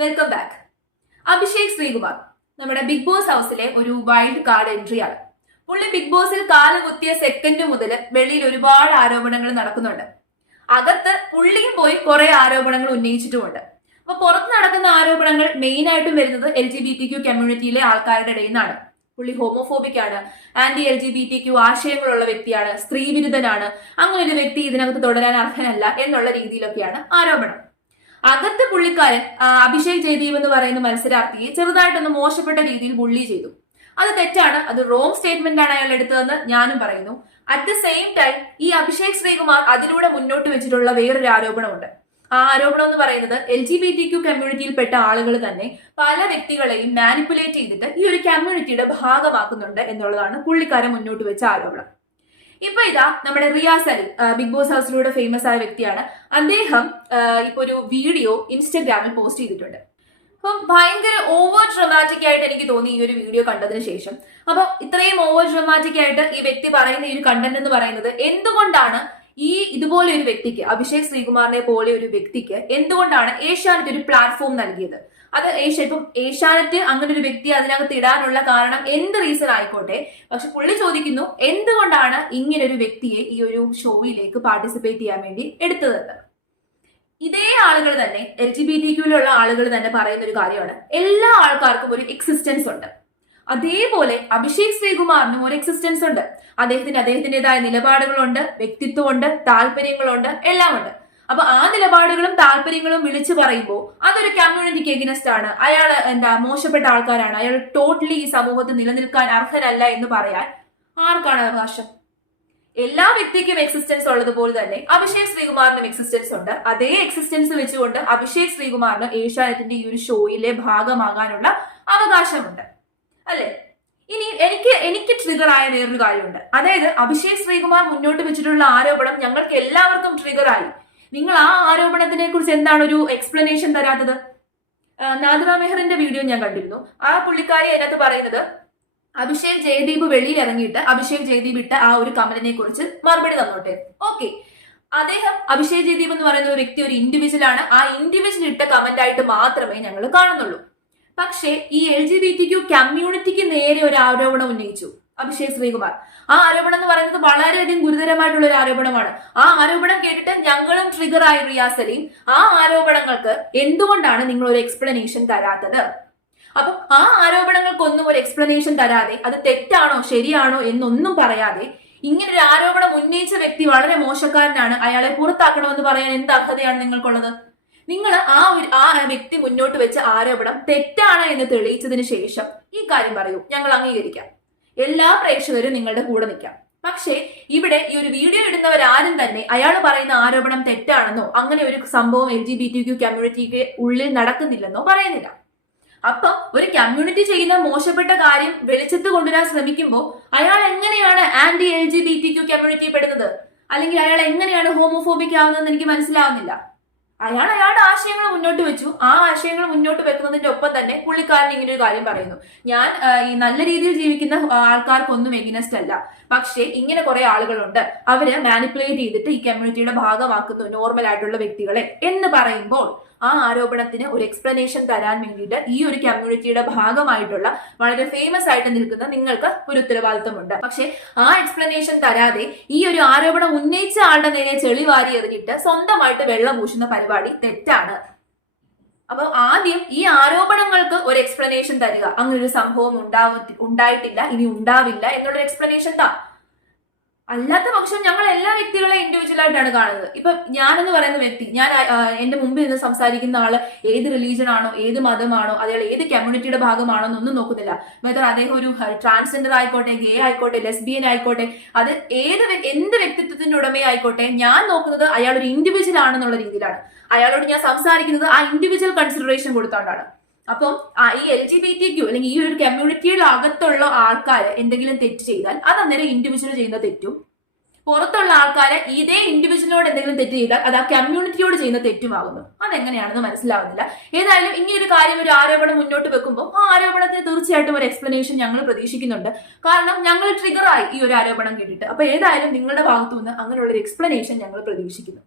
Welcome back. Abhishek Sreekumar നമ്മുടെ big boss ഹൗസിലെ ഒരു വൈൽഡ് കാർഡ് എൻട്രി ആണ്. പുള്ളി ബിഗ് ബോസിൽ കാല് കുത്തിയ സെക്കൻഡ് മുതൽ വെളിയിൽ ഒരുപാട് ആരോപണങ്ങൾ നടക്കുന്നുണ്ട്. അകത്ത് പുള്ളിയും പോയി കുറെ ആരോപണങ്ങൾ ഉന്നയിച്ചിട്ടുമുണ്ട്. അപ്പൊ പുറത്ത് നടക്കുന്ന ആരോപണങ്ങൾ മെയിൻ ആയിട്ടും വരുന്നത് LGBTQ കമ്മ്യൂണിറ്റിയിലെ ആൾക്കാരുടെ ഇടയിൽ നിന്നാണ്. പുള്ളി ഹോമോഫോബിക് ആണ്, ആന്റി LGBTQ ആശയങ്ങളുള്ള വ്യക്തിയാണ്, സ്ത്രീവിരുദ്ധനാണ്, അങ്ങനെ ഒരു വ്യക്തി ഇതിനകത്ത് തുടരാൻ അർഹനല്ല എന്നുള്ള രീതിയിലൊക്കെയാണ് ആരോപണം. അകത്ത് പുള്ളിക്കാരൻ അഭിഷേക് ജയദീപ് എന്ന് പറയുന്ന മത്സരാർത്ഥിയെ ചെറുതായിട്ടൊന്ന് മോശപ്പെട്ട രീതിയിൽ ബുള്ളി ചെയ്തു. അത് തെറ്റാണ്, അത് റോങ് സ്റ്റേറ്റ്മെന്റ് ആണ് അയാൾ എടുത്തതെന്ന് ഞാനും പറയുന്നു. അറ്റ് ദ സെയിം ടൈം ഈ അഭിഷേക് ശ്രീകുമാർ അതിലൂടെ മുന്നോട്ട് വെച്ചിട്ടുള്ള വേറൊരു ആരോപണമുണ്ട്. ആ ആരോപണം എന്ന് പറയുന്നത് LGBTQ കമ്മ്യൂണിറ്റിയിൽപ്പെട്ട ആളുകൾ തന്നെ പല വ്യക്തികളെയും മാനിപ്പുലേറ്റ് ചെയ്തിട്ട് ഈ ഒരു കമ്മ്യൂണിറ്റിയുടെ ഭാഗമാക്കുന്നുണ്ട് എന്നുള്ളതാണ് പുള്ളിക്കാരൻ മുന്നോട്ട് വെച്ച ആരോപണം. ഇപ്പൊ ഇതാ നമ്മുടെ റിയാസ് അലി, ബിഗ് ബോസ് ഹൗസിലൂടെ ഫേമസ് ആയ വ്യക്തിയാണ്. അദ്ദേഹം ഇപ്പൊ ഒരു വീഡിയോ ഇൻസ്റ്റഗ്രാമിൽ പോസ്റ്റ് ചെയ്തിട്ടുണ്ട്. അപ്പം ഭയങ്കര ഓവർ ഡ്രമാറ്റിക് ആയിട്ട് എനിക്ക് തോന്നി ഈ ഒരു വീഡിയോ കണ്ടതിന് ശേഷം. അപ്പൊ ഇത്രയും ഓവർ ഡ്രമാറ്റിക് ആയിട്ട് ഈ വ്യക്തി പറയുന്ന ഈ ഒരു കണ്ടന്റ് എന്ന് പറയുന്നത് എന്തുകൊണ്ടാണ് ഇതുപോലെ ഒരു വ്യക്തിക്ക്, അഭിഷേക് ശ്രീകുമാറിനെ പോലെ ഒരു വ്യക്തിക്ക് എന്തുകൊണ്ടാണ് ഏഷ്യാനെറ്റ് ഒരു പ്ലാറ്റ്ഫോം നൽകിയത്? അത് ഇപ്പം ഏഷ്യാനെറ്റ് അങ്ങനെ ഒരു വ്യക്തി അതിനകത്ത് ഇടാനുള്ള കാരണം എന്ത് റീസൺ ആയിക്കോട്ടെ, പക്ഷെ പുള്ളി ചോദിക്കുന്നു എന്തുകൊണ്ടാണ് ഇങ്ങനെ ഒരു വ്യക്തിയെ ഈ ഒരു ഷോയിലേക്ക് പാർട്ടിസിപ്പേറ്റ് ചെയ്യാൻ വേണ്ടി എടുത്തതെന്ന്. ഇതേ ആളുകൾ തന്നെ LGBTQയിലുള്ള ആളുകൾ തന്നെ പറയുന്ന ഒരു കാര്യമാണ്, എല്ലാ ആൾക്കാർക്കും ഒരു എക്സിസ്റ്റൻസ് ഉണ്ട്. അതേപോലെ അഭിഷേക് ശ്രീകുമാറിനും ഒരു എക്സിസ്റ്റൻസ് ഉണ്ട്. അദ്ദേഹത്തിൻ്റെതായ നിലപാടുകളുണ്ട്, വ്യക്തിത്വമുണ്ട്, താല്പര്യങ്ങളുണ്ട്, എല്ലാം ഉണ്ട്. അപ്പൊ ആ നിലപാടുകളും താല്പര്യങ്ങളും വിളിച്ചു പറയുമ്പോൾ അതൊരു കമ്മ്യൂണിറ്റിക്ക് എഗിനസ്റ്റ് ആണ്, അയാൾ മോശപ്പെട്ട ആൾക്കാരാണ്, അയാൾ ടോട്ടലി ഈ സമൂഹത്തിൽ നിലനിൽക്കാൻ അർഹനല്ല എന്ന് പറയാൻ ആർക്കാണ് അവകാശം? എല്ലാ വ്യക്തിക്കും എക്സിസ്റ്റൻസ് ഉള്ളതുപോലെ തന്നെ അഭിഷേക് ശ്രീകുമാറിനും എക്സിസ്റ്റൻസ് ഉണ്ട്. അതേ എക്സിസ്റ്റൻസ് വെച്ചുകൊണ്ട് അഭിഷേക് ശ്രീകുമാറിന് ഏഷ്യാനെറ്റിന്റെ ഈ ഒരു ഷോയിലെ ഭാഗമാകാനുള്ള അവകാശമുണ്ട്, അല്ലെ? ഇനി എനിക്ക് ട്രിഗർ ആയ വേറൊരു കാര്യമുണ്ട്. അതായത് അഭിഷേക് ശ്രീകുമാർ മുന്നോട്ട് വെച്ചിട്ടുള്ള ആരോപണം ഞങ്ങൾക്ക് എല്ലാവർക്കും ട്രിഗർ ആയി. നിങ്ങൾ ആ ആരോപണത്തിനെ കുറിച്ച് എന്താണ് ഒരു എക്സ്പ്ലനേഷൻ തരാത്തത്? നാദിറ മെഹറിന്റെ വീഡിയോ ഞാൻ കണ്ടിരുന്നു. ആ പുള്ളിക്കാരി അതിനകത്ത് പറയുന്നത് അഭിഷേക് ജയദീപ് വെളിയിൽ ഇറങ്ങിയിട്ട് അഭിഷേക് ജയദീപ് ഇട്ട ആ ഒരു കമന്റിനെ കുറിച്ച് മറുപടി തന്നോട്ടെ. ഓക്കെ, അദ്ദേഹം അഭിഷേക് ജയദീപ് എന്ന് പറയുന്ന ഒരു വ്യക്തി ഒരു ഇൻഡിവിജ്വൽ ആണ്. ആ ഇൻഡിവിജ്വൽ ഇട്ട കമന്റ് ആയിട്ട് മാത്രമേ ഞങ്ങൾ കാണുന്നുള്ളൂ. പക്ഷേ ഈ LGBTQ കമ്മ്യൂണിറ്റിക്ക് നേരെ ഒരു ആരോപണം ഉന്നയിച്ചു അഭിഷേക് ശ്രീകുമാർ. ആ ആരോപണം എന്ന് പറയുന്നത് വളരെയധികം ഗുരുതരമായിട്ടുള്ള ഒരു ആരോപണമാണ്. ആ ആരോപണം കേട്ടിട്ട് ഞങ്ങളും ട്രിഗർ ആയി റിയാസ് അലിയും. ആ ആരോപണങ്ങൾക്ക് എന്തുകൊണ്ടാണ് നിങ്ങൾ ഒരു എക്സ്പ്ലനേഷൻ തരാത്തത്? അപ്പൊ ആ ആരോപണങ്ങൾക്കൊന്നും ഒരു എക്സ്പ്ലനേഷൻ തരാതെ അത് തെറ്റാണോ ശരിയാണോ എന്നൊന്നും പറയാതെ ഇങ്ങനെ ഒരു ആരോപണം ഉന്നയിച്ച വ്യക്തി വളരെ മോശക്കാരനാണ്, അയാളെ പുറത്താക്കണമെന്ന് പറയാൻ എന്ത് അർഹതയാണ് നിങ്ങൾക്കുള്ളത്? നിങ്ങൾ ആ വ്യക്തി മുന്നോട്ട് വെച്ച ആരോപണം തെറ്റാണ് എന്ന് തെളിയിച്ചതിന് ശേഷം ഈ കാര്യം പറയൂ, ഞങ്ങൾ അംഗീകരിക്കാം, എല്ലാ പ്രേക്ഷകരും നിങ്ങളുടെ കൂടെ നിൽക്കാം. പക്ഷേ ഇവിടെ ഈ ഒരു വീഡിയോ ഇടുന്നവരാരും തന്നെ അയാൾ പറയുന്ന ആരോപണം തെറ്റാണെന്നോ അങ്ങനെ ഒരു സംഭവം LGBTQ കമ്മ്യൂണിറ്റിക്ക് ഉള്ളിൽ നടക്കുന്നില്ലെന്നോ പറയുന്നില്ല. അപ്പം ഒരു കമ്മ്യൂണിറ്റി ചെയ്യുന്ന മോശപ്പെട്ട കാര്യം വെളിച്ചത്ത് കൊണ്ടുവരാൻ ശ്രമിക്കുമ്പോൾ അയാൾ എങ്ങനെയാണ് ആന്റി LGBTQ കമ്മ്യൂണിറ്റി പെടുന്നത്? അല്ലെങ്കിൽ അയാൾ എങ്ങനെയാണ് ഹോമോഫോബിക് ആവുന്നതെന്ന് എനിക്ക് മനസ്സിലാവുന്നില്ല. അയാൾ അയാളുടെ ആശയങ്ങൾ മുന്നോട്ട് വെച്ചു. ആ ആശയങ്ങൾ മുന്നോട്ട് വെക്കുന്നതിന്റെ ഒപ്പം തന്നെ പുള്ളിക്കാരൻ ഇങ്ങനെ ഒരു കാര്യം പറയുന്നു, ഞാൻ ഈ നല്ല രീതിയിൽ ജീവിക്കുന്ന ആൾക്കാർക്കൊന്നും എഗിനസ്റ്റ് അല്ല, പക്ഷേ ഇങ്ങനെ കുറെ ആളുകളുണ്ട്, അവര് മാനിപ്പുലേറ്റ് ചെയ്തിട്ട് ഈ കമ്മ്യൂണിറ്റിയുടെ ഭാഗമാക്കുന്നു നോർമൽ ആയിട്ടുള്ള വ്യക്തികളെ എന്ന് പറയുമ്പോൾ ആ ആരോപണത്തിന് ഒരു എക്സ്പ്ലനേഷൻ തരാൻ വേണ്ടിയിട്ട് ഈ ഒരു കമ്മ്യൂണിറ്റിയുടെ ഭാഗമായിട്ടുള്ള വളരെ ഫേമസ് ആയിട്ട് നിൽക്കുന്ന നിങ്ങൾക്ക് ഒരു ഉത്തരവാദിത്വമുണ്ട്. പക്ഷെ ആ എക്സ്പ്ലനേഷൻ തരാതെ ഈ ഒരു ആരോപണം ഉന്നയിച്ച ആളുടെ നേരെ ചെളിവാരി എറിഞ്ഞിട്ട് സ്വന്തമായിട്ട് വെള്ളം പൂശുന്ന പരിപാടി തെറ്റാണ്. അപ്പൊ ആദ്യം ഈ ആരോപണങ്ങൾക്ക് ഒരു എക്സ്പ്ലനേഷൻ തരിക. അങ്ങനെ ഒരു സംഭവം ഉണ്ടായിട്ടില്ല, ഇനി ഉണ്ടാവില്ല എന്നുള്ളൊരു എക്സ്പ്ലനേഷൻ താ. അല്ലാത്ത പക്ഷം ഞങ്ങൾ എല്ലാ വ്യക്തികളെ ഇൻഡിവിജ്വൽ ആയിട്ടാണ് കാണുന്നത്. ഇപ്പൊ ഞാനെന്ന് പറയുന്ന വ്യക്തി, ഞാൻ എന്റെ മുമ്പിൽ നിന്ന് സംസാരിക്കുന്ന ആള് ഏത് റിലീജൻ ആണോ, ഏത് മതമാണോ, അയാൾ ഏത് കമ്മ്യൂണിറ്റിയുടെ ഭാഗമാണോ എന്നൊന്നും നോക്കുന്നില്ല. വെതർ അദ്ദേഹം ഒരു ട്രാൻസ്ജെൻഡർ ആയിക്കോട്ടെ, ഗേ ആയിക്കോട്ടെ, ലെസ്ബിയൻ ആയിക്കോട്ടെ, അത് എന്ത് വ്യക്തിത്വത്തിന്റെ ഉടമയായിക്കോട്ടെ, ഞാൻ നോക്കുന്നത് അയാൾ ഒരു ഇൻഡിവിജ്വൽ ആണെന്നുള്ള രീതിയിലാണ്. അയാളോട് ഞാൻ സംസാരിക്കുന്നത് ആ ഇൻഡിവിജ്വൽ കൺസിഡറേഷൻ കൊടുത്തോണ്ടാണ്. അപ്പം ഈ LGBTQ അല്ലെങ്കിൽ ഈ ഒരു കമ്മ്യൂണിറ്റിയുടെ അകത്തുള്ള ആൾക്കാർ എന്തെങ്കിലും തെറ്റ് ചെയ്താൽ അത് അന്നേരം ഇൻഡിവിജ്വൽ ചെയ്യുന്ന തെറ്റും, പുറത്തുള്ള ആൾക്കാരെ ഇതേ ഇൻഡിവിജ്വലിനോട് എന്തെങ്കിലും തെറ്റ് ചെയ്താൽ അത് ആ കമ്മ്യൂണിറ്റിയോട് ചെയ്യുന്ന തെറ്റുമാകുന്നു. അതെങ്ങനെയാണെന്ന് മനസ്സിലാവുന്നില്ല. ഏതായാലും ഇനി ഒരു കാര്യം, ഒരു ആരോപണം മുന്നോട്ട് വെക്കുമ്പോൾ ആ ആരോപണത്തിന് തീർച്ചയായിട്ടും ഒരു എക്സ്പ്ലനേഷൻ ഞങ്ങൾ പ്രതീക്ഷിക്കുന്നുണ്ട്. കാരണം ഞങ്ങൾ ട്രിഗറായി ഈ ഒരു ആരോപണം കേട്ടിട്ട്. അപ്പൊ ഏതായാലും നിങ്ങളുടെ ഭാഗത്തു നിന്ന് അങ്ങനെയുള്ള ഒരു എക്സ്പ്ലനേഷൻ ഞങ്ങൾ പ്രതീക്ഷിക്കുന്നു.